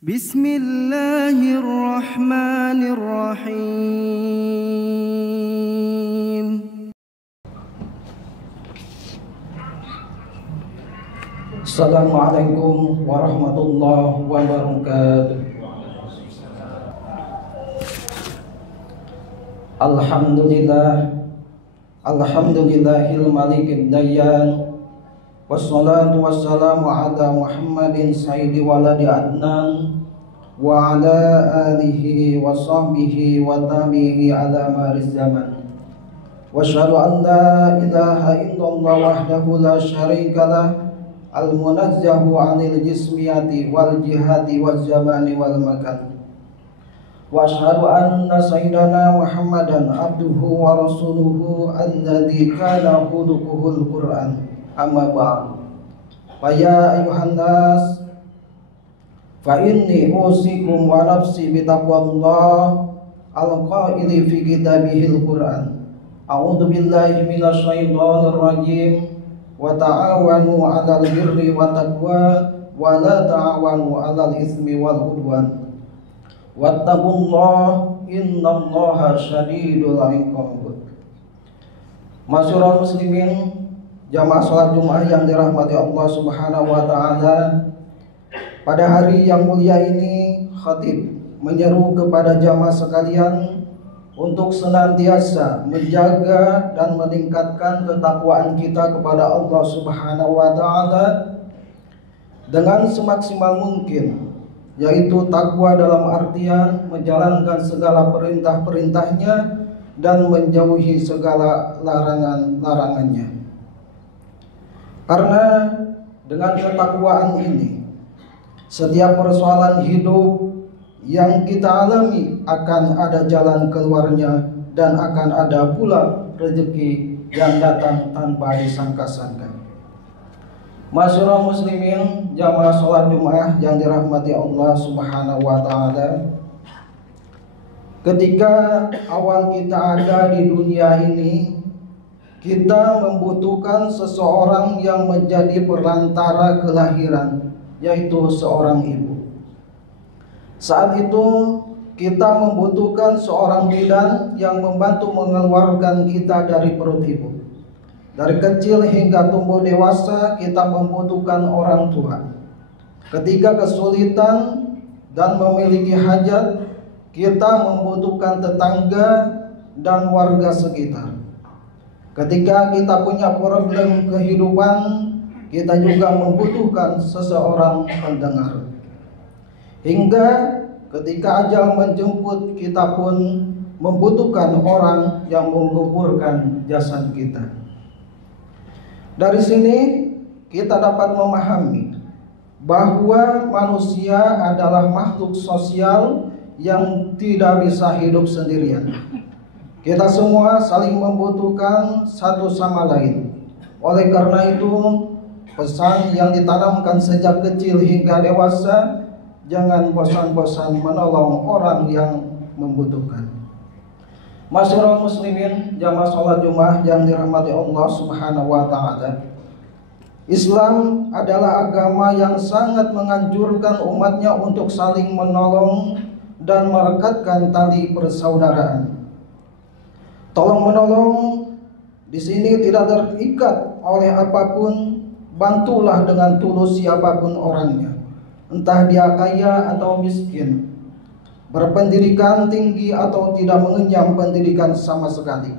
Bismillahirrahmanirrahim. Assalamualaikum warahmatullahi wabarakatuh. Alhamdulillahil malikid dayyan. Wassalatu wassalamu ala Muhammadin sayyidi waladi adnan wa ala alihi wa sahbihi wa tabihi ala maris zaman. Wa asyhadu an la ilaha illallah wahdahu la syarikalah al-munazzahu 'anil jismiyati wal jihati wal zamani wal makan. Wa asyhadu anna sayyidana Muhammadan abduhu wa rasuluhu alladzi kana khuluquhul Qur'an. Amma ba'd. Fa ya ayuhan nas, fa inni usikum wa nafsi bi taqwallah al-qaili fi kitabihil Qur'an. A'udzu billahi minasy syaithanir rajim. Wa ta'awanu 'alal birri wat taqwa wa la ta'awanu 'alal itsmi wal 'udwan. Wattaqullaha innallaha syadidul 'iqab. Masyarul muslimin, jamaah salat Jumat yang dirahmati Allah Subhanahu wa taala. Pada hari yang mulia ini, khatib menyeru kepada jamaah sekalian untuk senantiasa menjaga dan meningkatkan ketakwaan kita kepada Allah Subhanahu wa taala dengan semaksimal mungkin, yaitu takwa dalam artian menjalankan segala perintah-perintahnya dan menjauhi segala larangan-larangannya. Karena dengan ketakwaan ini, setiap persoalan hidup yang kita alami akan ada jalan keluarnya dan akan ada pula rezeki yang datang tanpa disangka-sangka. Masyarul muslimin, jamaah salat Jumat yang dirahmati Allah Subhanahu wa taala. Ketika awal kita ada di dunia ini, kita membutuhkan seseorang yang menjadi perantara kelahiran, yaitu seorang ibu. Saat itu kita membutuhkan seorang bidan yang membantu mengeluarkan kita dari perut ibu. Dari kecil hingga tumbuh dewasa, kita membutuhkan orang tua. Ketika kesulitan dan memiliki hajat, kita membutuhkan tetangga dan warga sekitar. Ketika kita punya problem kehidupan, kita juga membutuhkan seseorang pendengar. Hingga ketika ajal menjemput, kita pun membutuhkan orang yang menguburkan jasad kita. Dari sini kita dapat memahami bahwa manusia adalah makhluk sosial yang tidak bisa hidup sendirian. Kita semua saling membutuhkan satu sama lain. Oleh karena itu, pesan yang ditanamkan sejak kecil hingga dewasa, jangan bosan-bosan menolong orang yang membutuhkan. Masyarul muslimin, jamaah salat Jumat yang dirahmati Allah Subhanahu wa taala. Islam adalah agama yang sangat menganjurkan umatnya untuk saling menolong dan merekatkan tali persaudaraan. Tolong menolong di sini tidak terikat oleh apapun. Bantulah dengan tulus siapapun orangnya, entah dia kaya atau miskin, berpendidikan tinggi atau tidak mengenyam pendidikan sama sekali,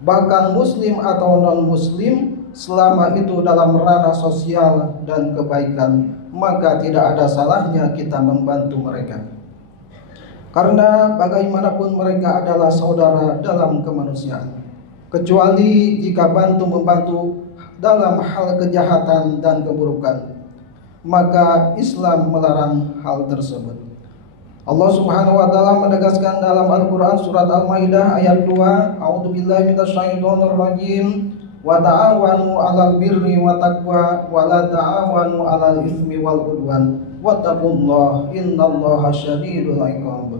bahkan muslim atau non muslim, selama itu dalam ranah sosial dan kebaikan, maka tidak ada salahnya kita membantu mereka. Karena bagaimanapun mereka adalah saudara dalam kemanusiaan, kecuali jika bantu-membantu dalam hal kejahatan dan keburukan, maka Islam melarang hal tersebut. Allah Subhanahu wa taala menegaskan dalam Al-Qur'an surat Al-Maidah ayat 2, A'udzubillahi minasyaitonir rajim, wa ta'awanu 'alal birri wa taqwa wa la ta'awanu 'alal itsmi wal 'udwan wattaqullaha innallaha syadidul 'iqab.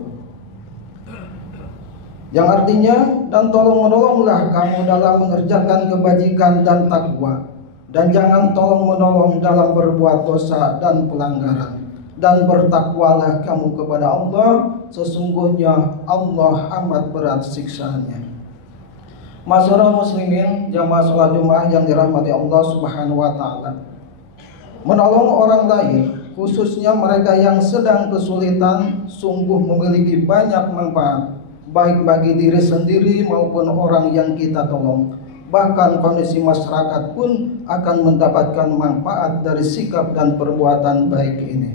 Yang artinya, dan tolong-menolonglah kamu dalam mengerjakan kebajikan dan takwa, dan jangan tolong-menolong dalam berbuat dosa dan pelanggaran, dan bertakwalah kamu kepada Allah, sesungguhnya Allah amat berat siksaannya. Masyarakat muslimin jamaah salat Jumat yang dirahmati Allah Subhanahu wa taala. Menolong orang lain, khususnya mereka yang sedang kesulitan, sungguh memiliki banyak manfaat, baik bagi diri sendiri maupun orang yang kita tolong. Bahkan kondisi masyarakat pun akan mendapatkan manfaat dari sikap dan perbuatan baik ini.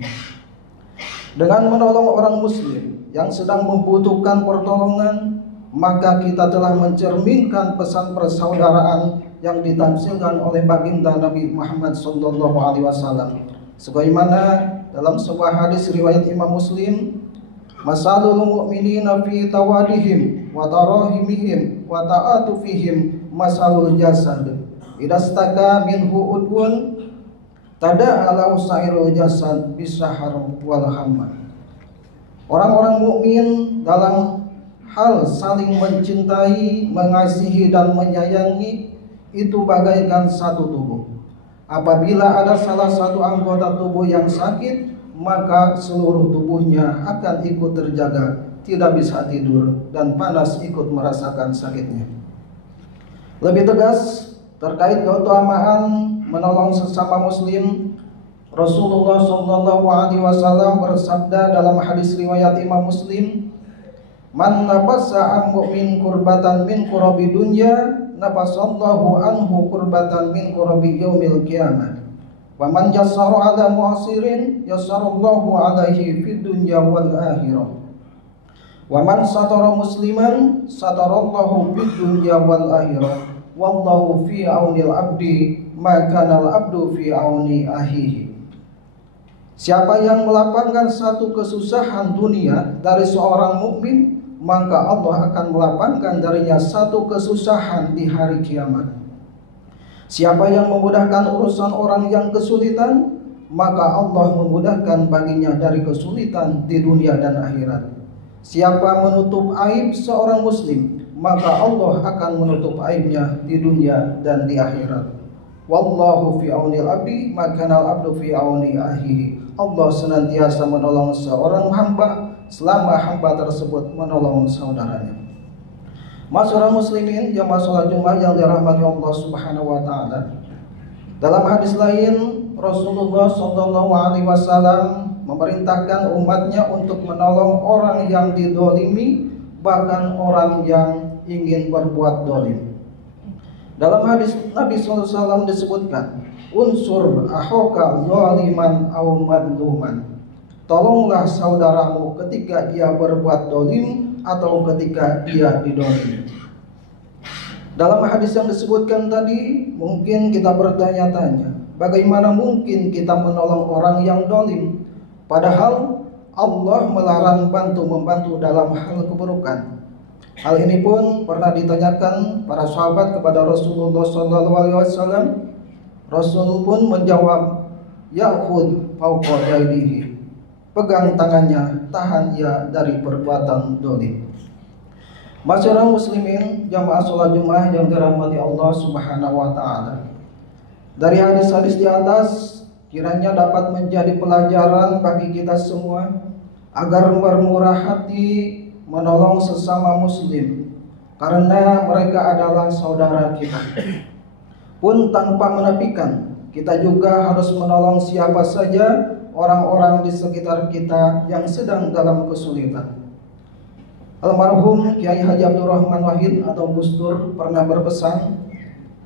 Dengan menolong orang muslim yang sedang membutuhkan pertolongan, maka kita telah mencerminkan pesan persaudaraan yang ditafsirkan oleh baginda Nabi Muhammad SAW. Sebagaimana dalam sebuah hadis riwayat Imam Muslim, masalul mu'minina fi tawadihim wa tarahimihim wa ta'atufihim masalul jasad idastaka minhu udwun tada'ala usairul jasad bisahar wal hamma. Orang-orang mukmin dalam hal saling mencintai, mengasihi dan menyayangi itu bagaikan satu tubuh. Apabila ada salah satu anggota tubuh yang sakit, maka seluruh tubuhnya akan ikut terjaga, tidak bisa tidur dan panas ikut merasakan sakitnya. Lebih tegas terkait keutamaan menolong sesama muslim, Rasulullah SAW bersabda dalam hadis riwayat Imam Muslim, "Man nafasa an mu'min kurbatan min kurabi dunya, nafasallahu anhu kurbatan min kurabi yaumil qiyamah. Wa man yassara ala mu'asirin, yassarallahu alaihi fid dunya wal akhirah. Wa man satara musliman, satarallahu fid dunya wal akhirah. Wallahu fi aunil abdi, ma kana al abdu fi auni akhihi." Siapa yang melapangkan satu kesusahan dunia dari seorang mukmin, maka Allah akan melapangkan darinya satu kesusahan di hari kiamat. Siapa yang memudahkan urusan orang yang kesulitan, maka Allah memudahkan baginya dari kesulitan di dunia dan akhirat. Siapa menutup aib seorang muslim, maka Allah akan menutup aibnya di dunia dan di akhirat. Wallahu fi aunil abdi, maka al abdu fi auni akhihi. Allah senantiasa menolong seorang hamba selama hamba tersebut menolong saudaranya. Masyarakat muslimin jamaah salat Jumat yang dirahmati Allah Subhanahu wa taala. Dalam hadis lain, Rasulullah SAW memerintahkan umatnya untuk menolong orang yang didolimi, bahkan orang yang ingin berbuat dolim. Dalam hadis Nabi SAW disebutkan, unsur ahoka zaliman au madluman. Tolonglah saudaramu ketika dia berbuat dolim atau ketika dia didolim. Dalam hadis yang disebutkan tadi, mungkin kita bertanya-tanya, bagaimana mungkin kita menolong orang yang dolim, padahal Allah melarang membantu dalam hal keburukan. Hal ini pun pernah ditanyakan para sahabat kepada Rasulullah SAW. Rasul pun menjawab, ya'khud fawqa yadihi, pegang tangannya, tahan ia dari perbuatan dolim. Masyarakat muslimin jamaah salat Jumat yang dirahmati Allah Subhanahu wa taala. Dari hadis-hadis di atas kiranya dapat menjadi pelajaran bagi kita semua agar bermurah hati menolong sesama muslim, karena mereka adalah saudara kita. Pun tanpa menafikan, kita juga harus menolong siapa saja orang-orang di sekitar kita yang sedang dalam kesulitan. Almarhum Kiai Haji Abdul Rahman Wahid atau Gus Dur pernah berpesan,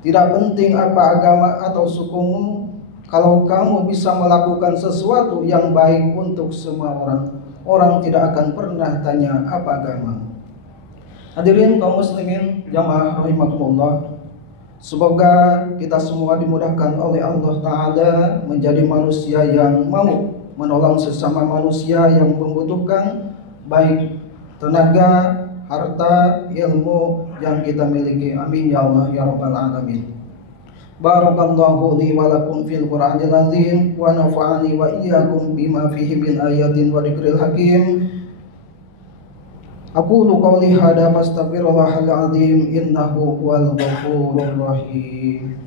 tidak penting apa agama atau sukumu, kalau kamu bisa melakukan sesuatu yang baik untuk semua orang, orang tidak akan pernah tanya apa agama. Hadirin kaum muslimin jamaah rahimakumullah, semoga kita semua dimudahkan oleh Allah Ta'ala menjadi manusia yang mau menolong sesama manusia yang membutuhkan, baik tenaga, harta, ilmu yang kita miliki. Amin ya Allah ya Rabbal Alamin. Barakallahu li wa lakum fil Qur'anil azim wa nafa'ani wa iyyakum bima fihi min ayatin wa dzikril hakim. Aqulu qawli hadza fastaghfirullahal azim innahu huwal ghafurur rahim.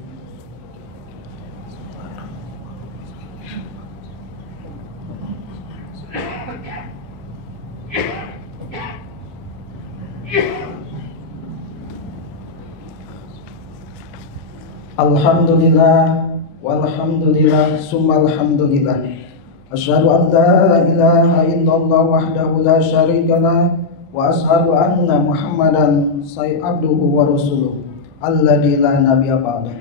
Alhamdulillah walhamdulillah summa alhamdulillah. Asyhadu an la ilaha illallah wahdahu la syarikalah wa asyhadu anna Muhammadan abduhu wa rasuluh alladzi la nabiyya ba'dah.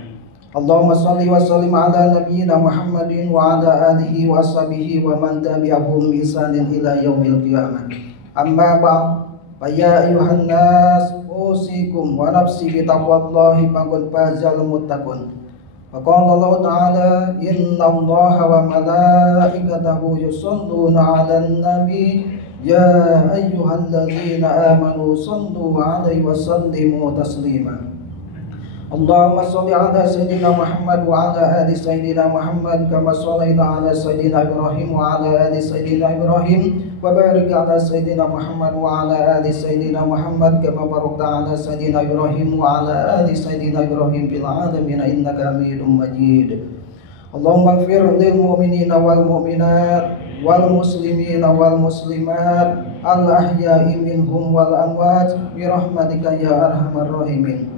Allahumma shalli wa sallim ala nabiyyina Muhammadin wa ala alihi wa ashabihi wa man tabi'ahum bi ihsanin ila yaumil qiyamah. Amma ba'd, fa ya ayyuhan nas usikum wa nafsi bi taqwallahi faqad fazal muttaqun. Faqala Allah Ta'ala innallaha wa malaikatahu yusholluna 'alan nabi ya ayyuhalladzina amanu shallu 'alaihi wa sallimu taslima. Allahumma shalli 'ala sayyidina Muhammad wa 'ala ali sayyidina Muhammad kama shallaita 'ala sayyidina Ibrahim wa 'ala ali sayyidina Ibrahim wa barik 'ala sayyidina Muhammad wa 'ala ali sayyidina Muhammad kama barakta 'ala sayyidina Ibrahim wa 'ala ali sayyidina Ibrahim fil 'alamin innaka Hamidum Majid. Allahumma ighfir lil mu'minina wal mu'minat wal muslimina wal muslimat al ahya'i minhum wal amwat bi rahmatika ya arhamar rahimin.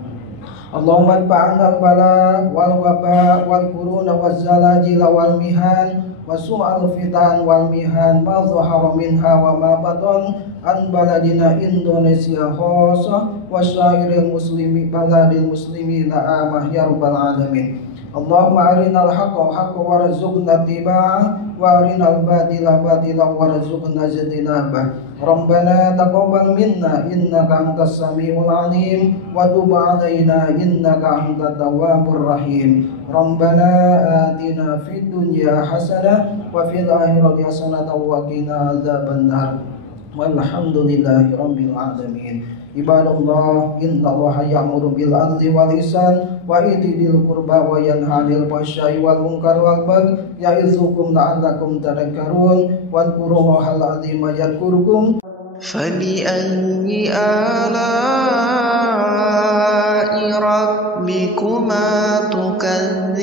Allahumma adfa'na al-bala wal waba wal quruna waz zalajil wal mihan wa su'al fitan wal mihan ma dhahara minha wa ma batan an baladina Indonesia khassa wa syairil muslimi baladil muslimina amah ya rabbal alamin. Allahumma arinal haqqa haqqa warzuqna tibaa wa arinal batila batila warzuqna ijtinabah. Rabbana taqabbal minna innaka antas samiul alim wa tub alaina innaka antat tawwabur rahim. Rabbana atina fid dunya hasanah wa fil akhirati hasanah wa qina adzabannar. Walhamdulillahi rabbil alamin. Ibadallah, innallaha ya'muru bil adli wal ihsan wa itidil qurba wa yanha 'anil fahsya'i wal munkar wal baghi ya'izukum la'allakum tadhakkarun wadhkurullahal 'azima yadhkurukum. فبأي آلاء ربكما تكذبان